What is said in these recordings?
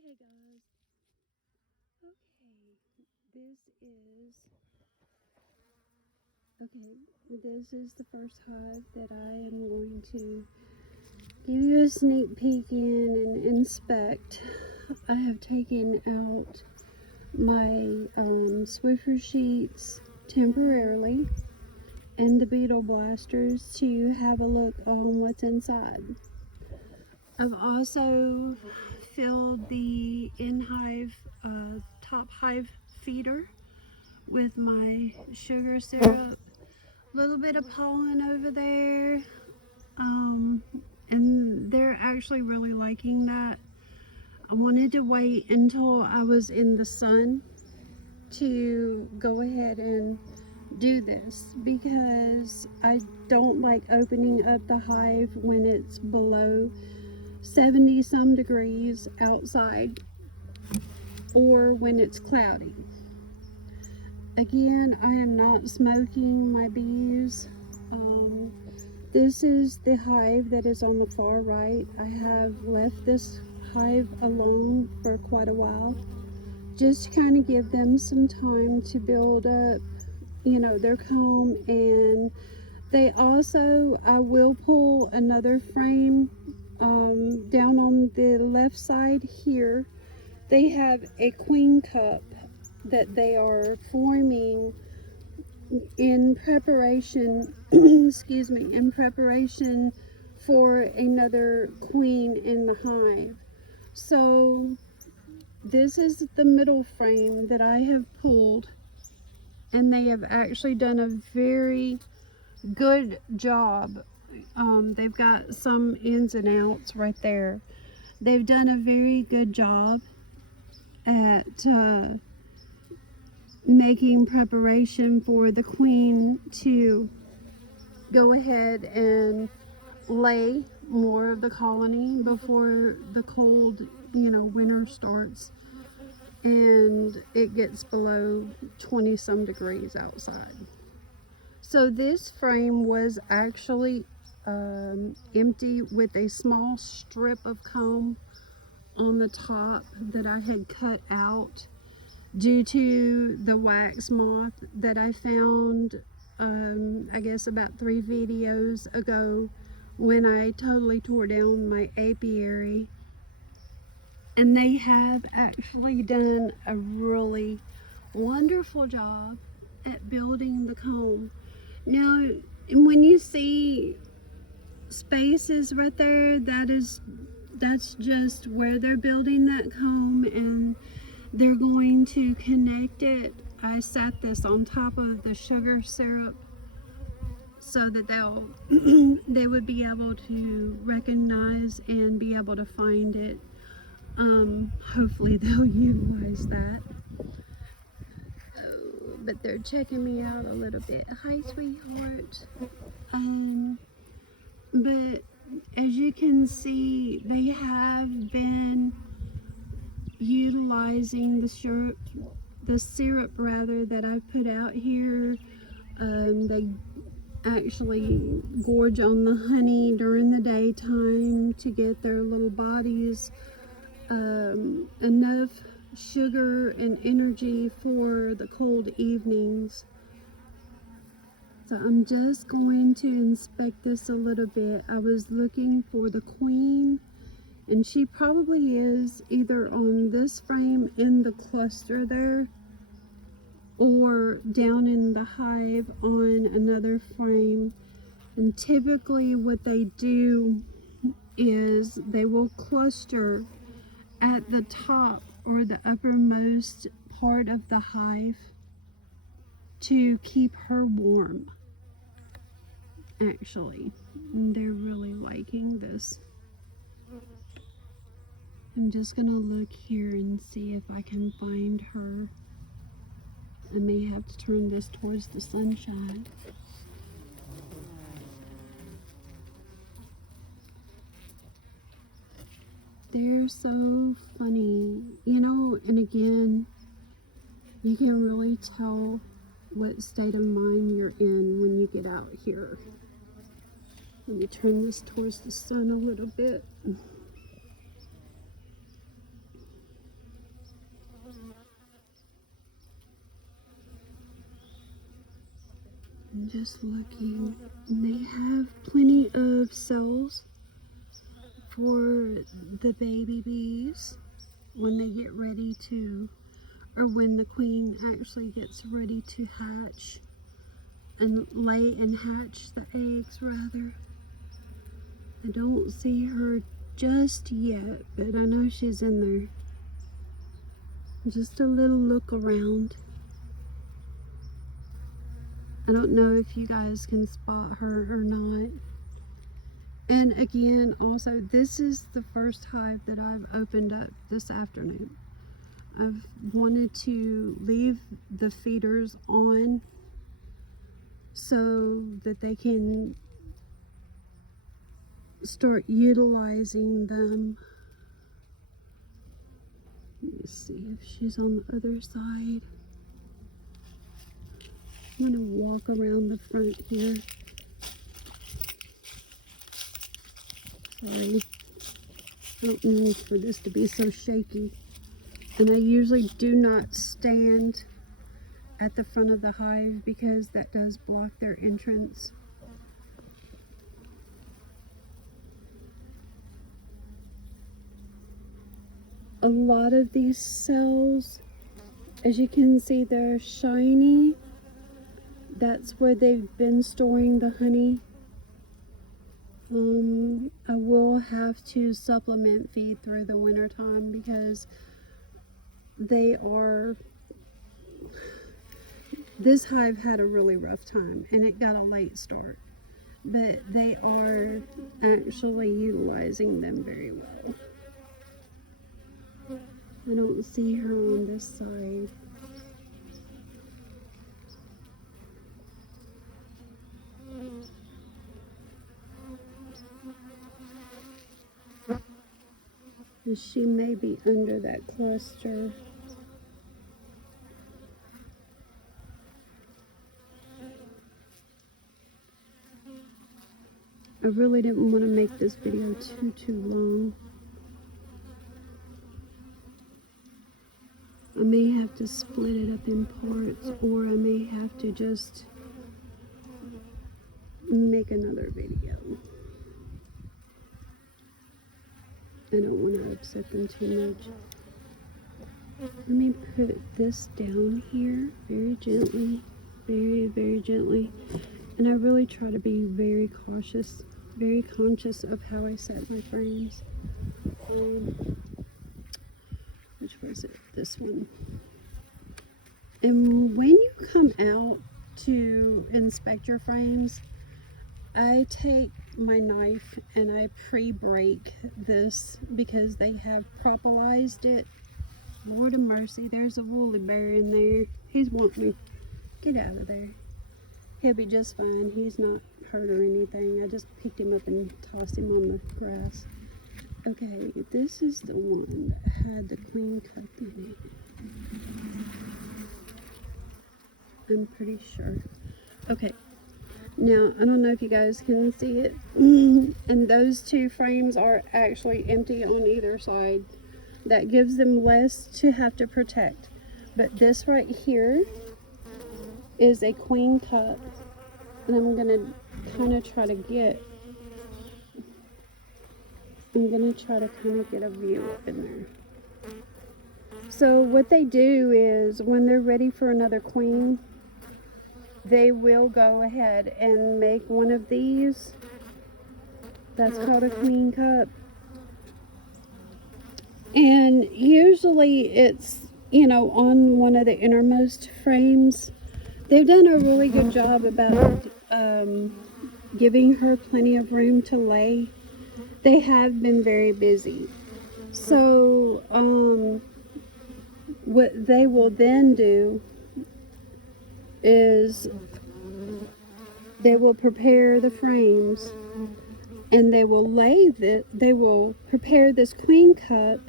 Okay, guys. This is this is the first hive that I am going to give you a sneak peek in and inspect. I have taken out my Swiffer sheets temporarily and the beetle blasters to have a look on what's inside. I've also filled the in-hive top hive feeder with my sugar syrup, a little bit of pollen over there, and they're actually really liking that. I wanted to wait until I was in the sun to go ahead and do this because I don't like opening up the hive when it's below 70 some degrees outside or when it's cloudy. Again, I am not smoking my bees. This is the hive that is on the far right. I have left this hive alone for quite a while, just to kind of give them some time to build up, their comb. And they also, I will pull another frame down on the left side here. They have a queen cup that they are forming in preparation in preparation for another queen in the hive. So this is the middle frame that I have pulled, and they have actually done a very good job. They've got some ins and outs right there. They've done a very good job at making preparation for the queen to go ahead and lay more of the colony before the cold, winter starts and it gets below 20 some degrees outside. So this frame was actually empty with a small strip of comb on the top that I had cut out due to the wax moth that I found I guess about 3 videos ago when I totally tore down my apiary. And they have actually done a really wonderful job at building the comb. Now, when you see spaces right there, that's just where they're building that comb, and they're going to connect it. I sat this on top of the sugar syrup so that they would be able to recognize and be able to find it. Hopefully they'll utilize that. But they're checking me out a little bit. Hi, sweetheart. But as you can see, they have been utilizing the syrup that I put out here. They actually gorge on the honey during the daytime to get their little bodies enough sugar and energy for the cold evenings. So I'm just going to inspect this a little bit. I was looking for the queen, and she probably is either on this frame in the cluster there or down in the hive on another frame. And typically what they do is they will cluster at the top or the uppermost part of the hive to keep her warm, actually. And they're really liking this. I'm just gonna look here and see if I can find her. I may have to turn this towards the sunshine. They're so funny, and again, you can really tell what state of mind you're in when you get out here. Let me turn this towards the sun a little bit. I'm just looking. They have plenty of cells for the baby bees when they get ready to, or when the queen actually gets ready to hatch and lay and hatch the eggs, rather. I don't see her just yet, but I know she's in there. Just a little look around. I don't know if you guys can spot her or not. And again, also, this is the first hive that I've opened up this afternoon. I've wanted to leave the feeders on so that they can start utilizing them. Let me see if she's on the other side. I'm gonna walk around the front here. Sorry, I don't mean for this to be so shaky. And I usually do not stand at the front of the hive because that does block their entrance. A lot of these cells, as you can see, they're shiny. That's where they've been storing the honey. I will have to supplement feed through the winter time because this hive had a really rough time and it got a late start, but they are actually utilizing them very well. I don't see her on this side. She may be under that cluster. I really didn't want to make this video too long. I may have to split it up in parts, or I may have to just make another video. I don't want to upset them too much. Let me put this down here very gently, very gently. And I really try to be very cautious, very conscious of how I set my frames. Which was it? This one. And when you come out to inspect your frames, I take my knife and I pre-break this because they have propolized it. Lord of mercy, there's a woolly bear in there. He's wanting me. Get out of there. He'll be just fine. He's not hurt or anything. I just picked him up and tossed him on the grass. Okay, this is the one that had the queen cup in it. I'm pretty sure. Okay. Now, I don't know if you guys can see it. And those two frames are actually empty on either side. That gives them less to have to protect. But this right here is a queen cup. And I'm going to kind of try to get a view up in there. So what they do is when they're ready for another queen, they will go ahead and make one of these. That's called a queen cup. And usually it's, on one of the innermost frames. They've done a really good job about giving her plenty of room to lay. They have been very busy. So what they will then do is they will prepare the frames and they will prepare this queen cup.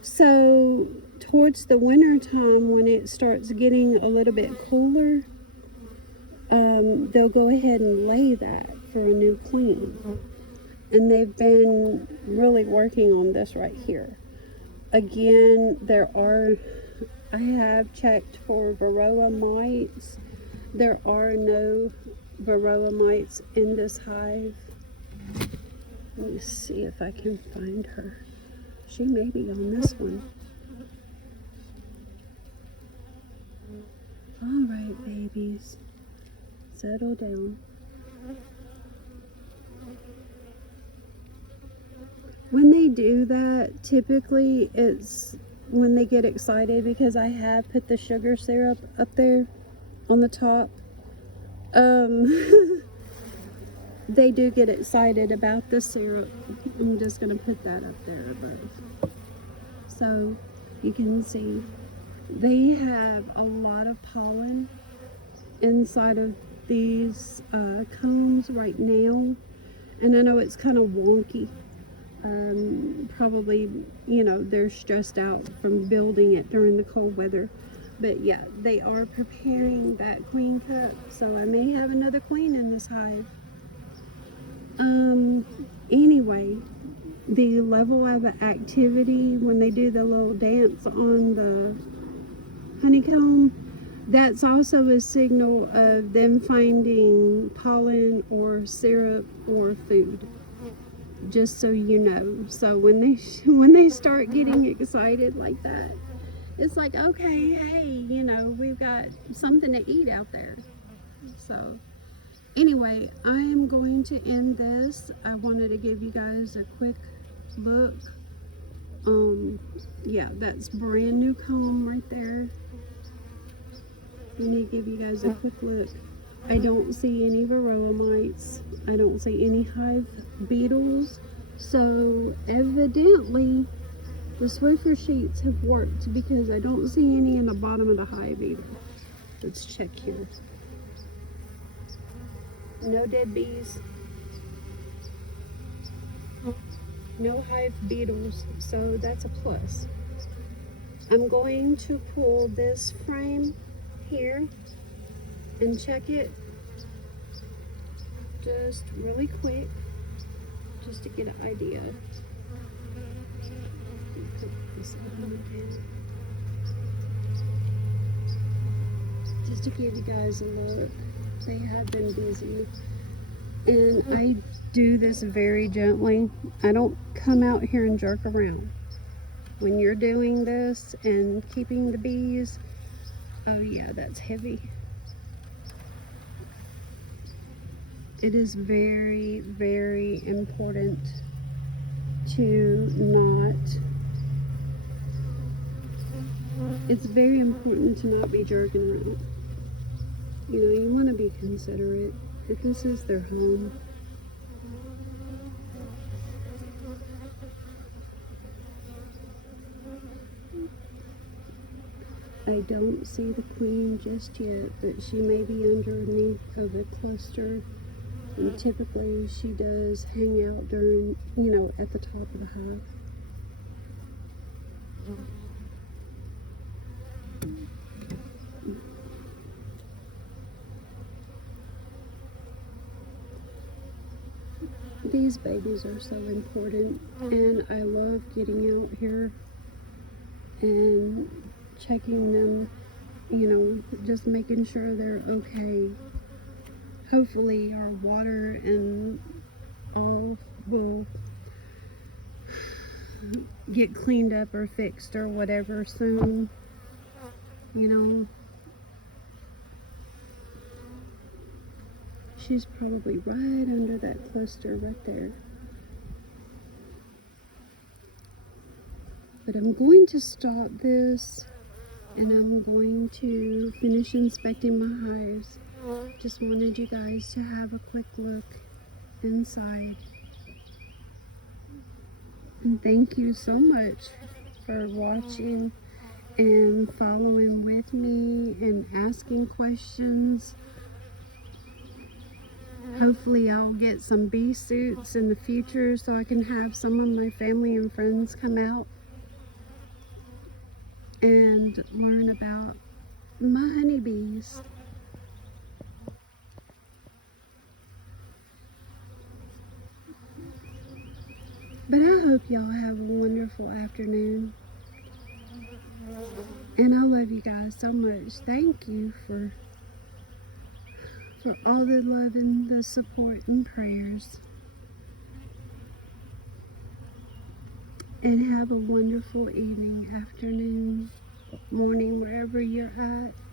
So towards the winter time, when it starts getting a little bit cooler, they'll go ahead and lay that for a new queen. And they've been really working on this right here. Again, there are I have checked for varroa mites. There are no varroa mites in this hive. Let me see if I can find her. She may be on this one. All right, babies, settle down. When they do that, typically it's when they get excited, because I have put the sugar syrup up there on the top. They do get excited about the syrup. I'm just going to put that up there above. So you can see they have a lot of pollen inside of these combs right now. And I know it's kind of wonky. Probably, you know, they're stressed out from building it during the cold weather. But yeah, they are preparing that queen cup. So I may have another queen in this hive. Anyway, the level of activity when they do the little dance on the honeycomb, that's also a signal of them finding pollen or syrup or food. Just so you know. So when they start getting excited like that, it's like, okay, hey, you know, we've got something to eat out there. So anyway, I am going to end this. I wanted to give you guys a quick look. Yeah, that's brand new comb right there. Let me give you guys a quick look. I don't see any varroa mites. I don't see any hive beetles. So evidently the Swiffer sheets have worked, because I don't see any in the bottom of the hive either. Let's check here. No dead bees. No hive beetles, so that's a plus. I'm going to pull this frame here and check it just really quick, just to get an idea. Put this on again. Just to give you guys a look. They have been busy, and I do this very gently. I don't come out here and jerk around. When you're doing this and keeping the bees, oh yeah, that's heavy. It is very, very important to not, it's very important to not be jerking around. You know, you want to be considerate. If this is their home, I don't see the queen just yet, but she may be underneath of a cluster. And typically she does hang out during, you know, at the top of the hive. These babies are so important, and I love getting out here and checking them, you know, just making sure they're okay. Hopefully our water and all will get cleaned up or fixed or whatever soon, you know. She's probably right under that cluster right there. But I'm going to stop this, and I'm going to finish inspecting my hives. Just wanted you guys to have a quick look inside. And thank you so much for watching and following with me and asking questions. Hopefully I'll get some bee suits in the future so I can have some of my family and friends come out and learn about my honeybees. But I hope y'all have a wonderful afternoon. And I love you guys so much. Thank you for all the love and the support and prayers. And have a wonderful evening, afternoon, morning, wherever you're at.